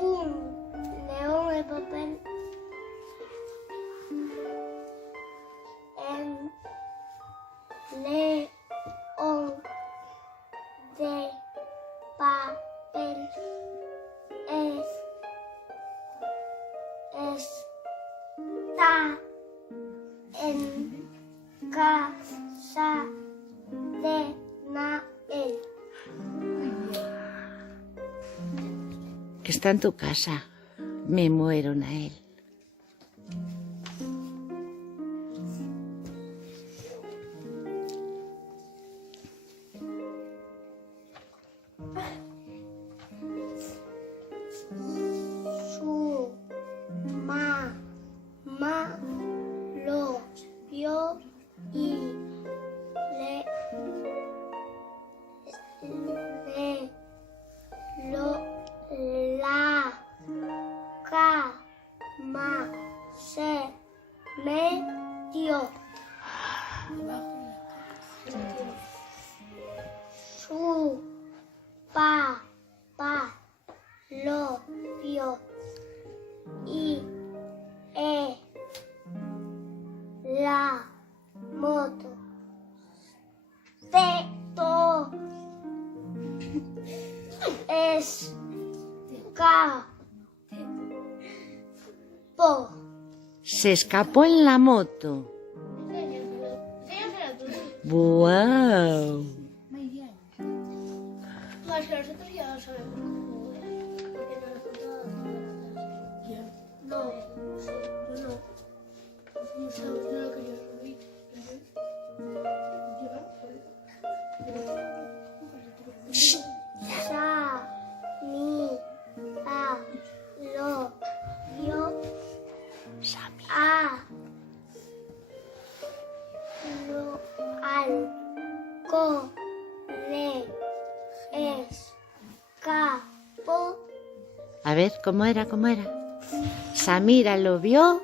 Un león de papel. León de papel está en casa de Nael. Que está en tu casa. Me muero, Nael. Su mamá lo vio y le la cama se metió. Su papá lo vio y la moto Teto escapó. Se escapó en la moto. ¡Wow! Muy bien. Pues que nosotros ya lo sabemos cómo era, porque nos lo contaba todas las No, no. No sabes, no lo quería subir. Samira lo vio al escapó. A ver, ¿cómo era? ¿Cómo era? Samira lo vio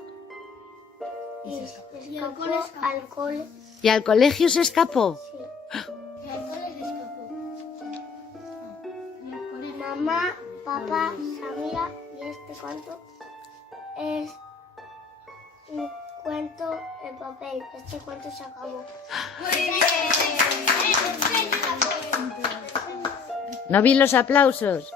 Y escapó al cole. y al colegio se escapó. Sí. Y al cole se escapó. Mamá, papá, Samira, y este cuento es un cuento en papel. Este cuento se acabó. ¿No vi los aplausos?